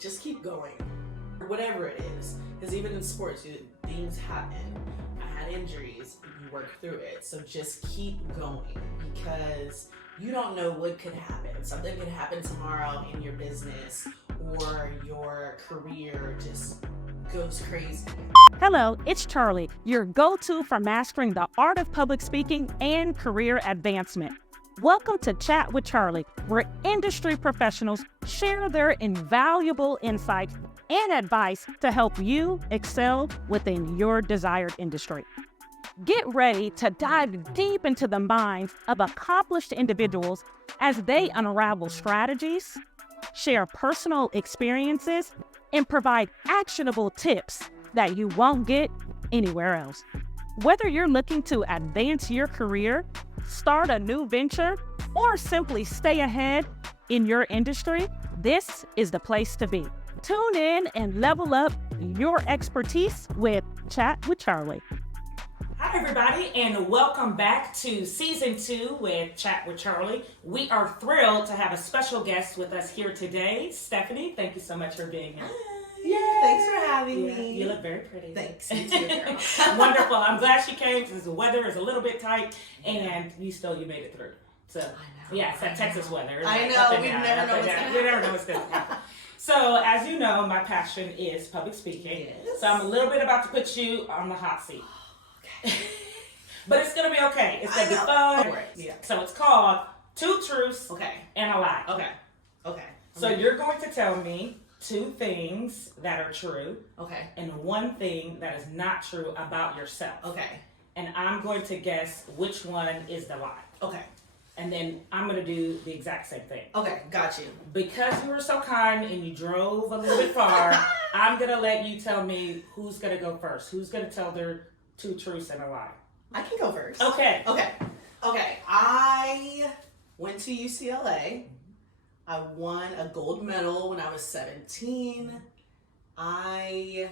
just keep going. Whatever it is. Because even in sports, things happen. I had injuries, you work through it. So just keep going because you don't know what could happen. Something could happen tomorrow in your business or your career just goes crazy. Hello, it's Charli, your go-to for mastering the art of public speaking and career advancement. Welcome to Chat with Charli, where industry professionals share their invaluable insights and advice to help you excel within your desired industry. Get ready to dive deep into the minds of accomplished individuals as they unravel strategies, share personal experiences, and provide actionable tips that you won't get anywhere else. Whether you're looking to advance your career, start a new venture, or simply stay ahead in your industry, this is the place to be. Tune in and level up your expertise with Chat with Charli. Hi everybody, and welcome back to Season 2 with Chat with Charli. We are thrilled to have a special guest with us here today. Stefanie, thank you so much for being here. Yay! Thanks for having me. You look very pretty. Thanks. You too, girl. Wonderful. I'm glad she came because the weather is a little bit tight, and you made it through. So, yeah, it's that Texas weather. I know. We never know what's going to happen. You never know what's going to happen. So, as you know, my passion is public speaking. Yes. So, I'm a little bit about to put you on the hot seat. Okay. But it's going to be okay. It's going to be fun. Yeah. So, it's called Two Truths Okay. and a Lie. Okay. So, you're going to tell me 2 things that are true. Okay. And 1 thing that is not true about yourself. Okay. And I'm going to guess which one is the lie. Okay. And then I'm going to do the exact same thing. Okay. Got you. Because you were so kind and you drove a little bit far, I'm going to let you tell me who's going to go first. Who's going to tell their 2 truths and a lie? I can go first. Okay. Okay. I went to UCLA. I won a gold medal when I was 17. I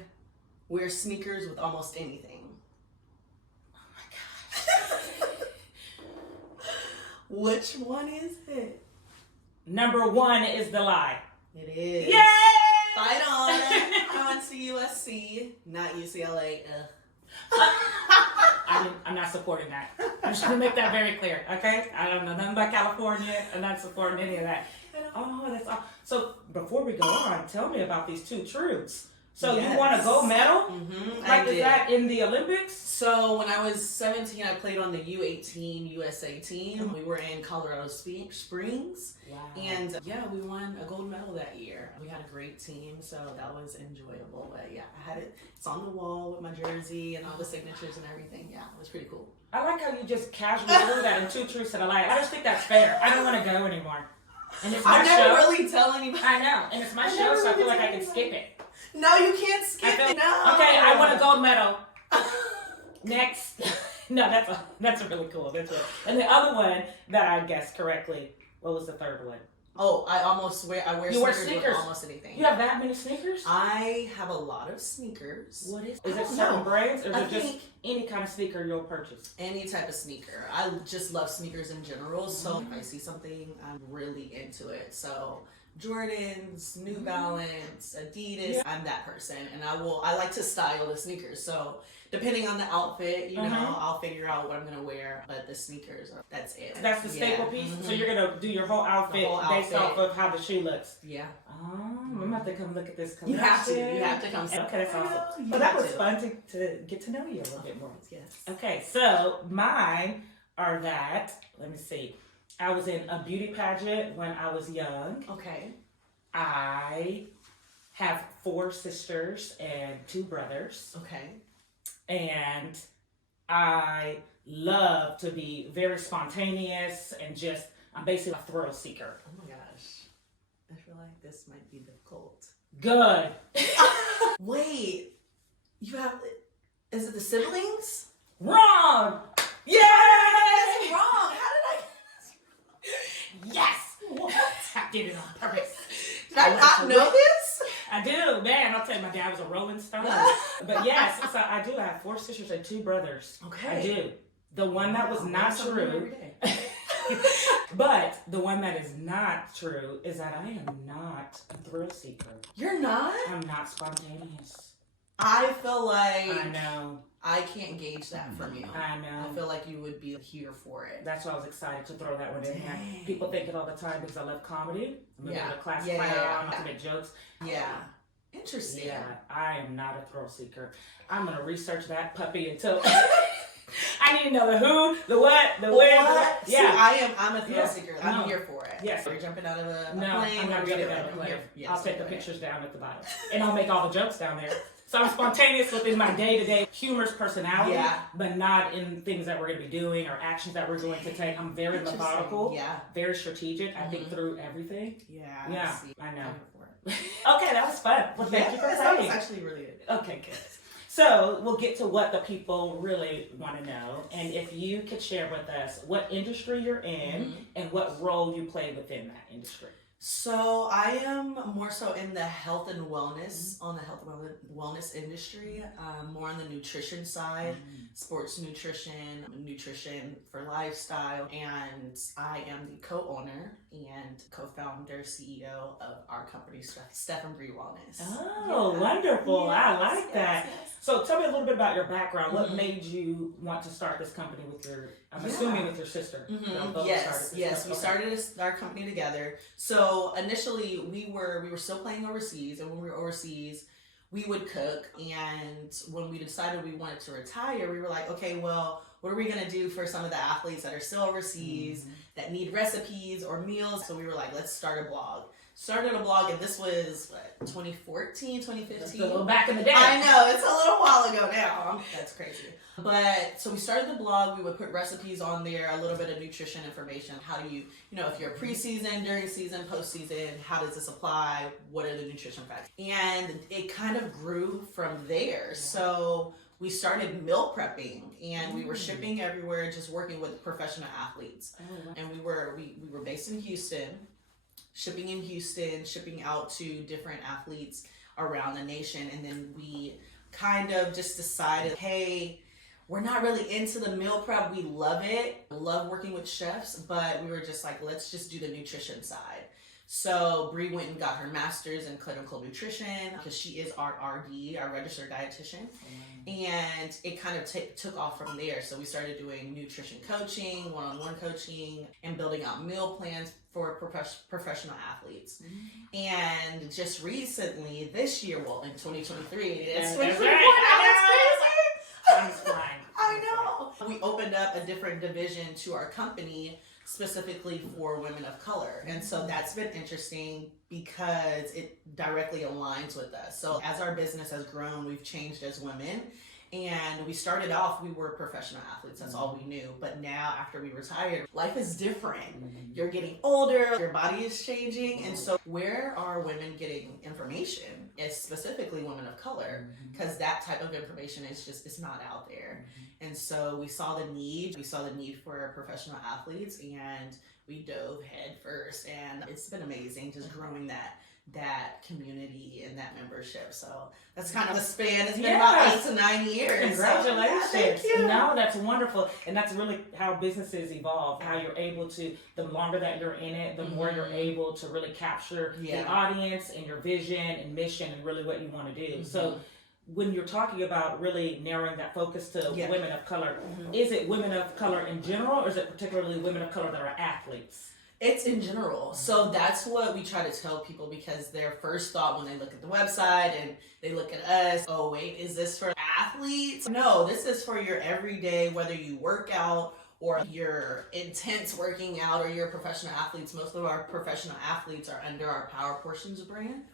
wear sneakers with almost anything. Which one is it? Number 1 is the lie. It is. Yay! Fight on. I went to USC, not UCLA. I'm not supporting that. I'm just going to make that very clear, okay? I don't know nothing about California. I'm not supporting any of that. Oh, that's awesome. So before we go on, tell me about these 2 truths. So Yes. you won a gold medal? Mm-hmm. Like, is that in the Olympics? So when I was 17, I played on the U18 USA team. We were in Colorado Springs. Wow. And yeah, we won a gold medal that year. We had a great team, so that was enjoyable. But yeah, I had it. It's on the wall with my jersey and all the signatures and everything. Yeah, it was pretty cool. I like how you just casually threw that in 2 truths and a lie. I just think that's fair. I don't want to go anymore. And it's my I show. never really tell anybody. I know, and it's my show, so I feel like I can skip it. No, you can't skip it. No. Okay, I won a gold medal. Next. No, that's a really cool. That's it. And the other one that I guessed correctly, what was the third one? Oh, I wear sneakers with almost anything. You have that many sneakers? I have a lot of sneakers. What is it? Certain brands, or is it just think any kind of sneaker you'll purchase? any type of sneaker. I just love sneakers in general. So if I see something, I'm really into it. So Jordans, New Balance, Adidas, Yeah. I'm that person, and I like to style the sneakers. So depending on the outfit, you know, I'll figure out what I'm gonna wear. But the sneakers, that's it. That's the staple piece. So you're gonna do your whole outfit based off of how the shoe looks. Yeah. Oh, I'm gonna have to come look at this collection. You have to come see. Okay, that's awesome. You Well, that have was to. fun to get to know you a little bit more. Yes. Okay, so mine are that, let me see. I was in a beauty pageant when I was young. Okay. I have 4 sisters and 2 brothers. Okay. And I love to be very spontaneous and I'm basically a thrill seeker. Oh my gosh. I feel like this might be difficult. Good. Wait, is it the siblings? Wrong! Yay! That's wrong. How did I? Yes! What? I did it on purpose. Did I not know this? I do, man. I'll tell you, my dad was a Rolling Stone. But yes, so I do. I have 4 sisters and 2 brothers. Okay. I do. The one that was not true. But the one that is not true is that I am not a thrill seeker. You're not? I'm not spontaneous. I feel like I know. I can't gauge that from you. I know. I feel like you would be here for it. That's why I was excited to throw that one in here. Dang. People think it all the time because I love comedy. I'm a Yeah. bit of a class Yeah, clown. yeah. I like to make jokes. Yeah. Interesting. Yeah, I am not a thrill seeker. I'm going to research that puppy until... I need to know the who, the what, the where. What? Yeah. See, I'm a thrill seeker. I'm No. here for it. Yes. You're jumping out of a No, plane. I'm not or getting jumping out of the plane. Yes, I'll take the okay. pictures down at the bottom. And I'll make all the jokes down there. So I'm spontaneous within my day-to-day humorous personality, Yeah. but not in things that we're going to be doing or actions that we're going to take. I'm very Interesting. methodical, Yeah. very strategic. I think through everything. Yeah. Yeah, see. I know. I'm here for it. Okay, that was fun. Well, thank you for that was saying. actually really good. Okay, good. So we'll get to what the people really want to know. And if you could share with us what industry you're in and what role you play within that industry. So I am more so in the health and wellness, on the health and wellness industry, more on the nutrition side, sports nutrition, nutrition for lifestyle, and I am the co-owner and co-founder, CEO of our company, Stef&Bri Wellness. Oh, Yeah. wonderful. I like Yes, that. yes. So tell me a little bit about your background. What made you want to start this company with your, I'm assuming with your sister. Y'all both Yes, started this yes, we company. started our company together. So initially, we were still playing overseas, and when we were overseas, we would cook. And when we decided we wanted to retire, we were like, okay, well, what are we gonna do for some of the athletes that are still overseas that need recipes or meals? So we were like, let's start a blog. Started a blog, and this was what, 2014, 2015. That's a little back in the day. I know, it's a little while ago now. That's crazy. But so we started the blog. We would put recipes on there, a little bit of nutrition information. How do you if you're preseason, during season, postseason, how does this apply? What are the nutrition facts? And it kind of grew from there. So we started meal prepping, and we were shipping everywhere, just working with professional athletes. And we were based in Houston, shipping in Houston, shipping out to different athletes around the nation. And then we kind of just decided, hey, we're not really into the meal prep. We love it. Love working with chefs, but we were just like, let's just do the nutrition side. So Bri went and got her master's in clinical nutrition because she is our RD, our registered dietitian. And it kind of took off from there. So we started doing nutrition coaching, one-on-one coaching, and building out meal plans for professional athletes. And just recently, this year, well, in 2023, it's 2024 now, that's crazy. I know. We opened up a different division to our company specifically for women of color. And so that's been interesting because it directly aligns with us. So as our business has grown, we've changed as women. And we started off, we were professional athletes. That's all we knew. But now after we retired, life is different. You're getting older, your body is changing. And so where are women getting information? It's specifically women of color, because that type of information is just, it's not out there. And so we saw the need. We saw the need for professional athletes, and we dove head first. And it's been amazing just growing that community and that membership. So that's kind of the span. It's been about 8 to 9 years. Congratulations. So, thank you. No, that's wonderful. And that's really how businesses evolve, how you're able to, the longer that you're in it, the more you're able to really capture the audience and your vision and mission and really what you want to do. So when you're talking about really narrowing that focus to women of color, is it women of color in general, or is it particularly women of color that are athletes? It's in general. So that's what we try to tell people, because their first thought when they look at the website and they look at us, oh wait, is this for athletes? No, this is for your everyday, whether you work out or you're intense working out or you're professional athletes. Most of our professional athletes are under our Power Portions brand.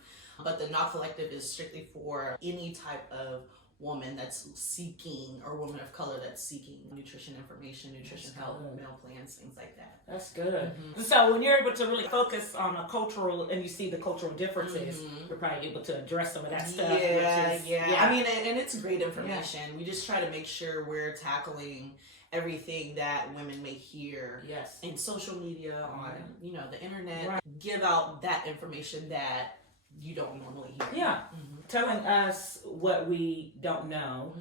But the Not Collective is strictly for any type of woman that's seeking, or woman of color that's seeking nutrition information, nutrition health, meal plans, things like that. That's good. So when you're able to really focus on a cultural, and you see the cultural differences, you're probably able to address some of that stuff. I mean, and it's great information. We just try to make sure we're tackling everything that women may hear in social media, on the internet. Give out that information that you don't normally hear. Telling us what we don't know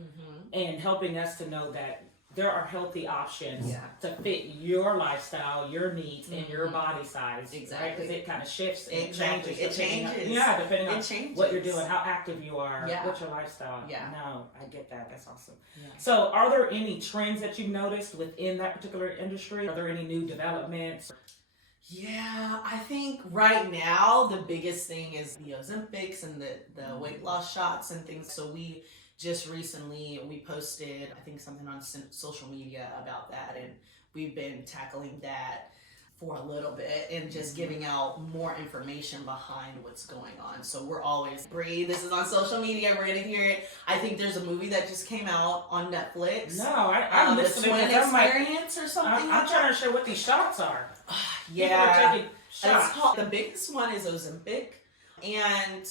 and helping us to know that there are healthy options to fit your lifestyle, your needs, and your body size. Exactly. Right? Because it kind of shifts and Exactly. changes. It changes. Depending on what you're doing, how active you are, what's your lifestyle. Yeah. No, I get that. That's awesome. Yeah. So are there any trends that you've noticed within that particular industry? Are there any new developments? Yeah, I think right now the biggest thing is the Ozempics and the weight loss shots and things. So we just recently, we posted, I think, something on social media about that, and we've been tackling that for a little bit and just giving out more information behind what's going on. So we're always, Bri, this is on social media, we're gonna hear it. I think there's a movie that just came out on Netflix. No, I'm listening to the Twin Experience or something. I'm trying to show what these shots are. Yeah, shots. The biggest one is Ozempic. And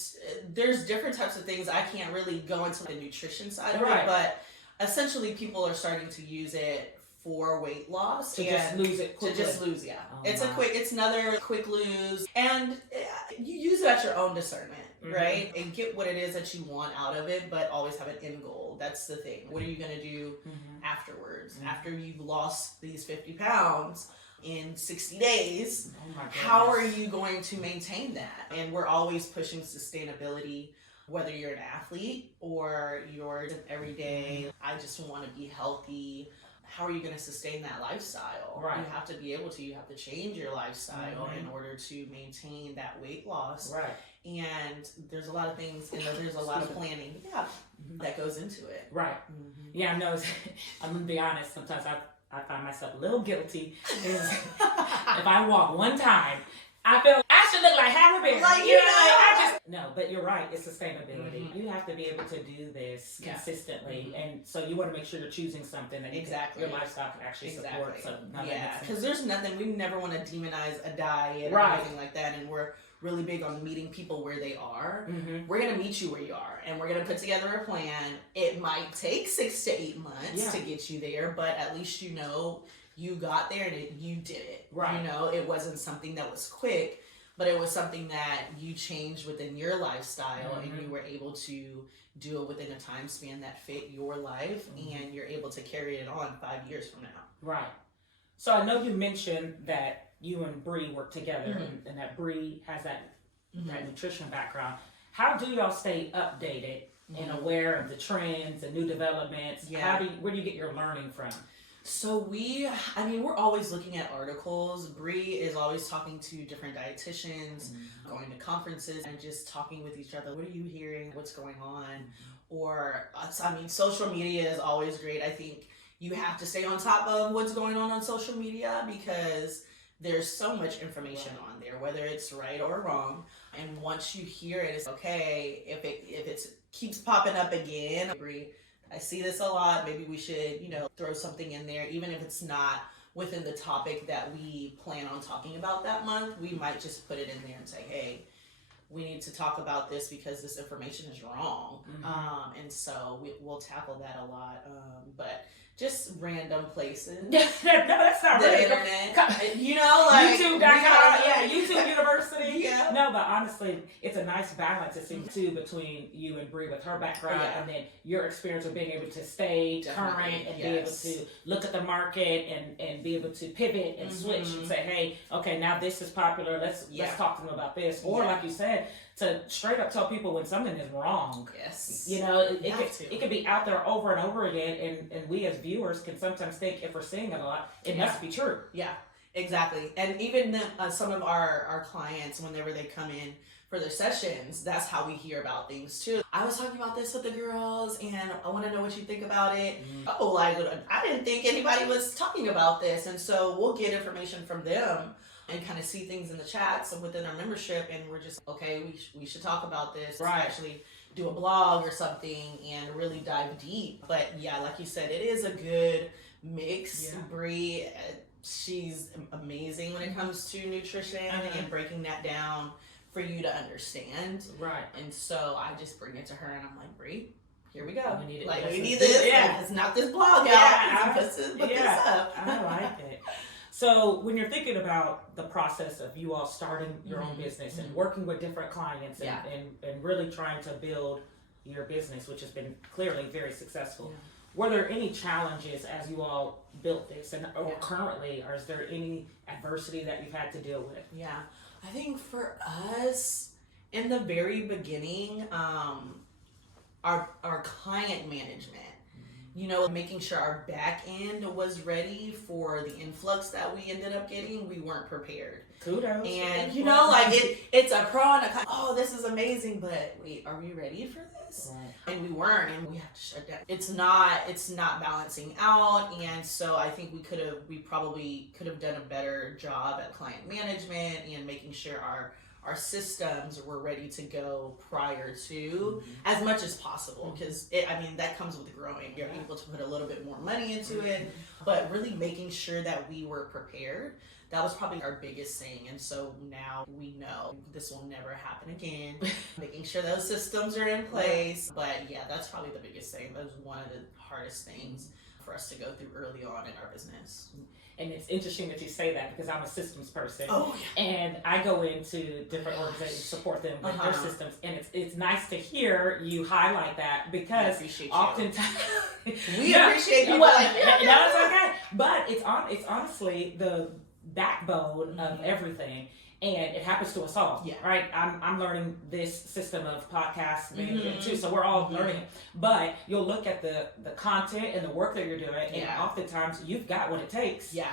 there's different types of things. I can't really go into the nutrition side of it, but essentially people are starting to use it for weight loss to just lose it quickly. To just lose, it's another quick lose, and you use it at your own discernment, right? And get what it is that you want out of it, but always have an end goal. That's the thing. What are you gonna do afterwards? After you've lost these 50 pounds in 60 days, how are you going to maintain that? And we're always pushing sustainability, whether you're an athlete or you're an everyday, I just want to be healthy. How are you going to sustain that lifestyle? Right. You have to be able to. You have to change your lifestyle in order to maintain that weight loss. Right. And there's a lot of things, and there's a lot of planning that goes into it. Right. Yeah, I know. I'm going to be honest. Sometimes I find myself a little guilty. If I walk one time, I feel I should look like Halle Berry. But you're right. It's sustainability. You have to be able to do this consistently, and so you want to make sure you're choosing something that your lifestyle can actually support. So because there's nothing. We never want to demonize a diet or anything like that, and we're really big on meeting people where they are. We're going to meet you where you are, and we're going to put together a plan. It might take 6 to 8 months to get you there, but at least you know you got there and you did it. Right. You know, it wasn't something that was quick, but it was something that you changed within your lifestyle, and you were able to do it within a time span that fit your life, and you're able to carry it on 5 years from now. Right. So I know you mentioned that you and Bri work together, and that Bri has that nutrition background. How do y'all stay updated and aware of the trends and new developments? Where do you get your learning from? So we're always looking at articles. Bri is always talking to different dietitians, going to conferences, and just talking with each other. What are you hearing? What's going on? Or, social media is always great. I think you have to stay on top of what's going on social media, because there's so much information on there, whether it's right or wrong. And once you hear it, it's okay. If it keeps popping up again, I see this a lot. Maybe we should, throw something in there, even if it's not within the topic that we plan on talking about that month. We might just put it in there and say, hey, we need to talk about this because this information is wrong. And so we'll tackle that a lot. But just random places. No, that's not the really internet. YouTube.com. YouTube University. No, but honestly, it's a nice balance, it seems, too, between you and Bri with her background and then your experience of being able to stay current and be able to look at the market and be able to pivot and switch and say, hey, okay, now this is popular. Let's talk to them about this. Or like you said, to straight up tell people when something is wrong. Yes. It could be out there over and over again, and we as viewers can sometimes think, if we're seeing it a lot, it must be true. Yeah, exactly. And even some of our clients, whenever they come in for their sessions, that's how we hear about things too. I was talking about this with the girls, and I want to know what you think about it. I didn't think anybody was talking about this. And so we'll get information from them and kind of see things in the chats within our membership, and we're just, okay, we should talk about this. Right. Actually do a blog or something and really dive deep. But like you said, it is a good mix. Bri, she's amazing when it comes to nutrition and breaking that down for you to understand. Right. And so I just bring it to her, and I'm like, Bri, here we go. We need this. Yeah. Let's knock this blog out. Put this up. I like it. So when you're thinking about the process of you all starting your own business and working with different clients and really trying to build your business, which has been clearly very successful, were there any challenges as you all built this, and or currently, or is there any adversity that you've had to deal with? Yeah, I think for us in the very beginning, our client management, you know, making sure our back end was ready for the influx that we ended up getting, we weren't prepared. Kudos. And you know, like it's a pro and a con. Oh, this is amazing, but wait, are we ready for this? Right. And we weren't, and we had to shut down. It's not balancing out, and so I think we probably could have done a better job at client management and making sure our systems were ready to go prior to as much as possible, because that comes with growing. You're able to put a little bit more money into it, but really making sure that we were prepared. That was probably our biggest thing. And so now we know this will never happen again. Making sure those systems are in place. But yeah, that's probably the biggest thing. That was one of the hardest things for us to go through early on in our business. And it's interesting that you say that, because I'm a systems person. Oh, yeah. And I go into different organizations, support them with their systems. And it's nice to hear you highlight that, because oftentimes we appreciate people like that. No, it's okay. But it's honestly the backbone of everything. And it happens to us all, right? I'm learning this system of podcast management too, so we're all learning it. But you'll look at the content and the work that you're doing, and oftentimes you've got what it takes. Yeah.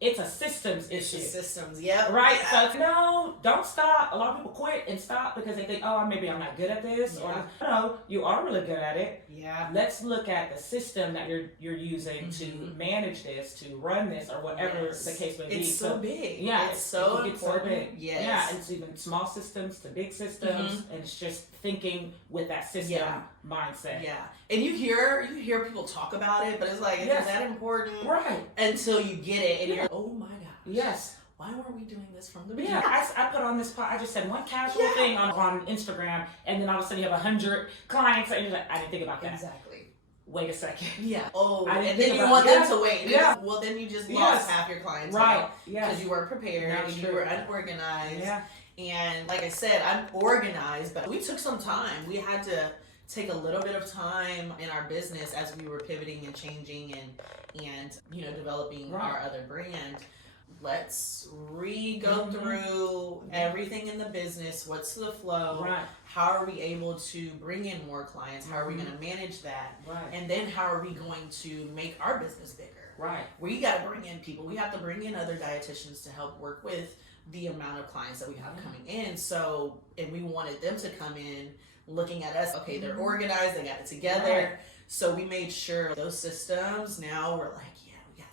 It's a systems issue. It's systems, yep. Right? So no, don't stop. A lot of people quit and stop because they think, oh, maybe I'm not good at this. Or no, you are really good at it. Yeah. Let's look at the system that you're using to manage this, to run this, or whatever the case may be. It's so big. Yeah, it's so important. So big. Yes. Yeah, and it's even small systems to big systems, and it's just thinking with that system mindset. Yeah. And you hear people talk about it, but it's like, is that important? Right. Until you get it, and you're oh my gosh. Yes. Why weren't we doing this from the beginning? Yeah, I put on this I just said one casual thing on Instagram, and then all of a sudden you have 100 clients, and you're like, I didn't think about that. Exactly. Wait a second. Yeah. Oh, and then you want them to wait. Yeah. Well, then you just lost half your clients. Right. Because you weren't prepared, and you were unorganized. Yeah. And like I said, I'm organized, but we took some time. We had to take a little bit of time in our business as we were pivoting and changing and developing our other brand. Let's go through everything in the business. What's the flow? Right. How are we able to bring in more clients? How are we going to manage that? Right. And then how are we going to make our business bigger? Right. We got to bring in people. We have to bring in other dietitians to help work with the amount of clients that we have coming in. So, and we wanted them to come in looking at us. Okay, they're organized. They got it together. Right. So we made sure those systems, now we're like,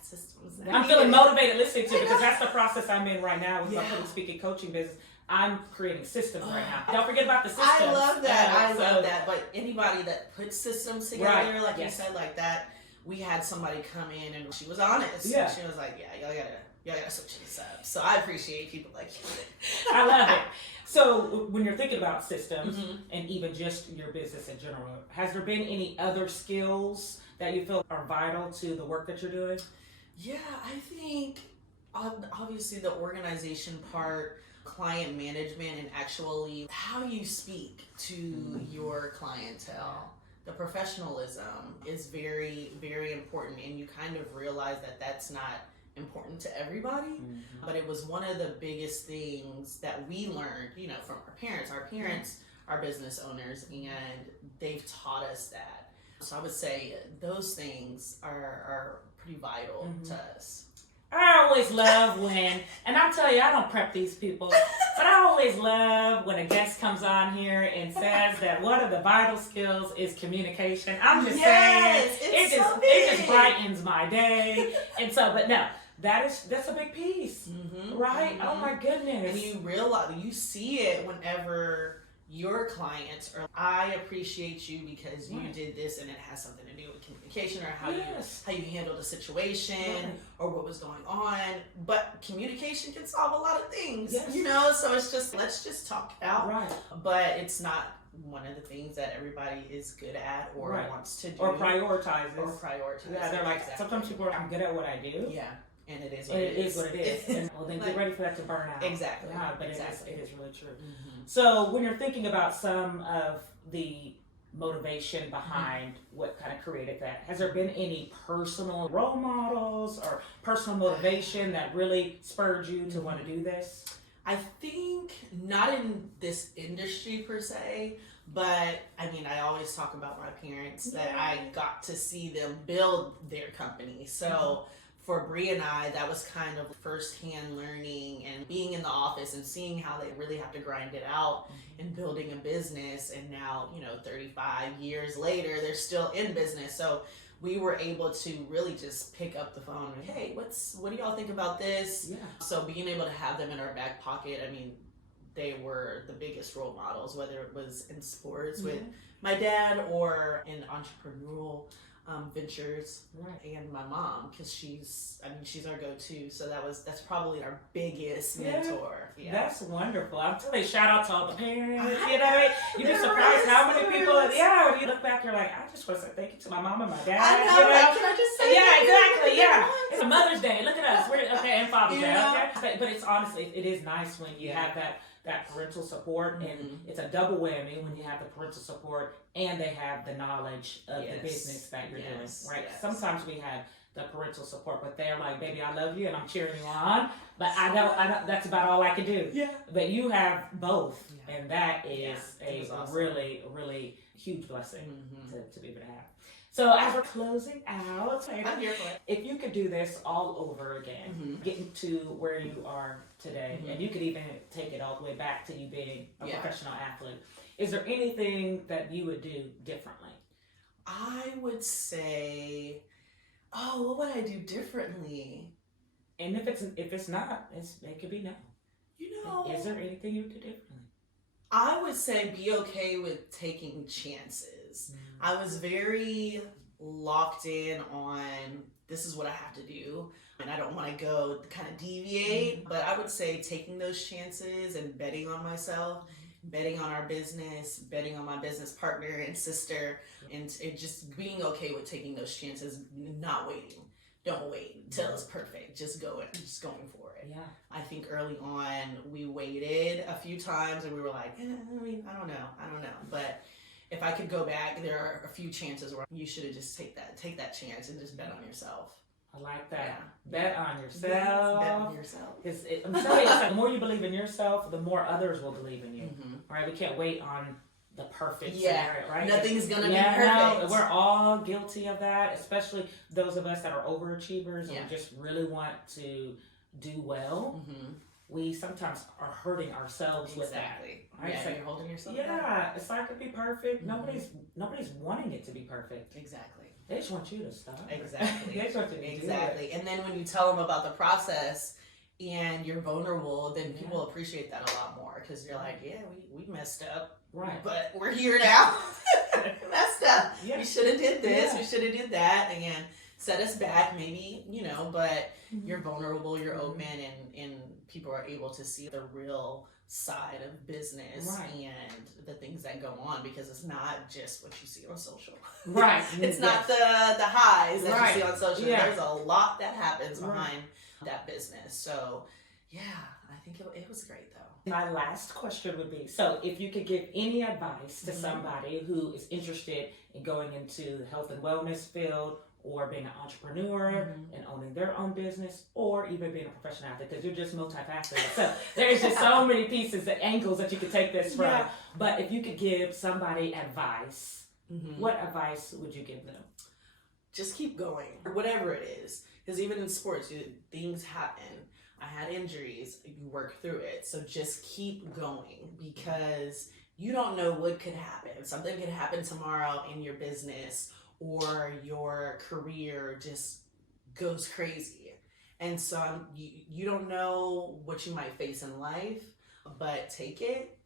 systems. I'm feeling motivated listening to it, because that's the process I'm in right now with my public speaking coaching business. I'm creating systems right now. Don't forget about the systems. I love that. I love that. But anybody that puts systems together, like you said, like that, we had somebody come in and she was honest. Yeah. She was like, y'all gotta switch this up. So I appreciate people like you. I love it. So when you're thinking about systems and even just your business in general, has there been any other skills that you feel are vital to the work that you're doing? Yeah, I think obviously the organization part, client management, and actually how you speak to your clientele. The professionalism is very, very important, and you kind of realize that that's not important to everybody, but it was one of the biggest things that we learned, from our parents. Our parents are business owners, and they've taught us that. So I would say those things are pretty vital to us. I always love when, and I'll tell you, I don't prep these people, but I always love when a guest comes on here and says that one of the vital skills is communication. I'm just saying, it just brightens my day. And so, but no, that's a big piece, right? Oh my goodness. And you realize, you see it whenever your clients are, I appreciate you because you did this, and it has something to do with communication, or how you handled the situation, or what was going on. But communication can solve a lot of things, so it's just, let's just talk it out. Right. But it's not one of the things that everybody is good at or wants to do. Or prioritizes. Yeah, they're like, sometimes people are, I'm good at what I do. Yeah. And it is what it is. And well, then get ready for that to burn out. Exactly. Yeah, but it is really true. So when you're thinking about some of the motivation behind what kind of created that? Has there been any personal role models or personal motivation that really spurred you to want to do this? I think not in this industry per se, but I mean, I always talk about my parents that I got to see them build their company. So for Bri and I, that was kind of firsthand learning and being in the office and seeing how they really have to grind it out and building a business. And now, 35 years later, they're still in business. So we were able to really just pick up the phone and, hey, what do y'all think about this? Yeah. So being able to have them in our back pocket, I mean, they were the biggest role models, whether it was in sports with my dad or in entrepreneurial ventures, and my mom, because she's our go-to. So that's probably our biggest mentor. Yeah. That's wonderful. I'm telling you, shout out to all the parents. You'd be surprised how many people. Yeah, when you look back, you're like, I just want to say thank you to my mom and my dad. I know. Like, can I just say? Yeah, exactly. Yeah, it's a Mother's Day. Look at us. We're okay, and Father's Day. Okay, but it's honestly, it is nice when you have that parental support, and it's a double whammy when you have the parental support and they have the knowledge of the business that you're doing, right? Yes. Sometimes we have the parental support, but they're like, baby, I love you and I'm cheering you on, but I know that's about all I can do. Yeah. But you have both, and that is awesome. really, really huge blessing to be able to have. So as we're closing out, I'm here for it. If you could do this all over again, getting to where you are today, and you could even take it all the way back to you being a professional athlete, is there anything that you would do differently? I would say, what would I do differently? And if it's not, it could be no. Is there anything you could do differently? I would say be okay with taking chances. I was very locked in on this is what I have to do, and I don't want to go kind of deviate, but I would say taking those chances and betting on myself, betting on our business, betting on my business partner and sister, and just being okay with taking those chances, not waiting. Don't wait till it's perfect. Just going for it. Yeah. I think early on we waited a few times and we were like, I don't know. But if I could go back, there are a few chances where you should have just take that chance and just bet on yourself. I like that. Yeah. Bet on yourself. Bet on yourself. I'm telling you, the more you believe in yourself, the more others will believe in you. Right? We can't wait on the perfect scenario, right? Nothing's gonna be perfect. No, we're all guilty of that, especially those of us that are overachievers and just really want to do well. We sometimes are hurting ourselves with that. Right? Yeah, so you're holding yourself back. Yeah, it's not gonna be perfect. Nobody's wanting it to be perfect. Exactly. They just want you to stop. Exactly. They just want you to do it. And then when you tell them about the process and you're vulnerable, then people appreciate that a lot more because you're like, we messed up. Right. But we're here now. Messed up. Yeah. We should have did this. We should have did that. And set us back maybe, but you're vulnerable, you're open, and people are able to see the real side of business and the things that go on, because it's not just what you see on social. Right. It's not the highs that you see on social. There's a lot that happens behind that business. So I think it was great though. My last question would be, so if you could give any advice to somebody who is interested in going into the health and wellness field, or being an entrepreneur and owning their own business, or even being a professional athlete, because you're just multifaceted. So there's just so many pieces and angles that you could take this from. Yeah. But if you could give somebody advice, what advice would you give them? Just keep going, whatever it is. Because even in sports, things happen. I had injuries, you work through it. So just keep going, because you don't know what could happen. Something could happen tomorrow in your business, or your career just goes crazy. And so you don't know what you might face in life, but take it,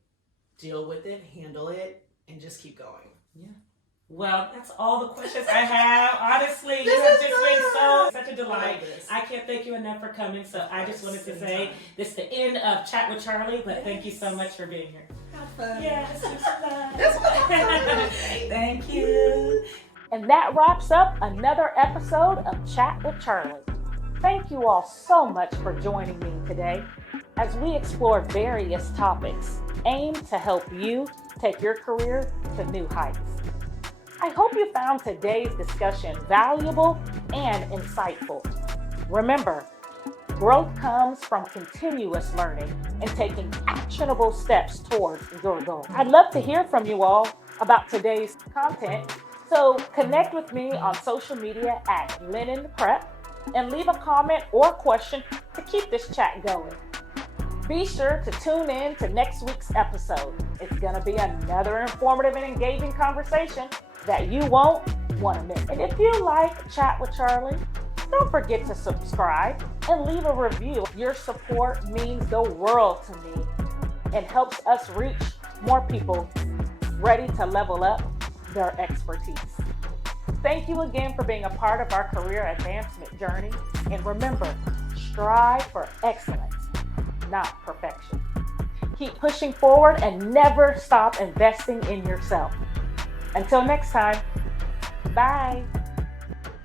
deal with it, handle it, and just keep going. Yeah. Well, that's all the questions I have. Honestly, you have just been such a delight. I can't thank you enough for coming. So I just wanted to say this is the end of Chat with Charli, but thank you so much for being here. Have fun. Yes, That's what I Thank you. And that wraps up another episode of Chat with Charli. Thank you all so much for joining me today. as we explore various topics aimed to help you take your career to new heights. I hope you found today's discussion valuable and insightful. Remember, growth comes from continuous learning and taking actionable steps towards your goal. I'd love to hear from you all about today's content, so connect with me on social media at Lennon Prep and leave a comment or question to keep this chat going. Be sure to tune in to next week's episode. It's going to be another informative and engaging conversation that you won't want to miss. And if you like Chat with Charli, don't forget to subscribe and leave a review. Your support means the world to me and helps us reach more people ready to level up their expertise. Thank you again for being a part of our career advancement journey. And remember, strive for excellence, not perfection. Keep pushing forward and never stop investing in yourself. Until next time, bye.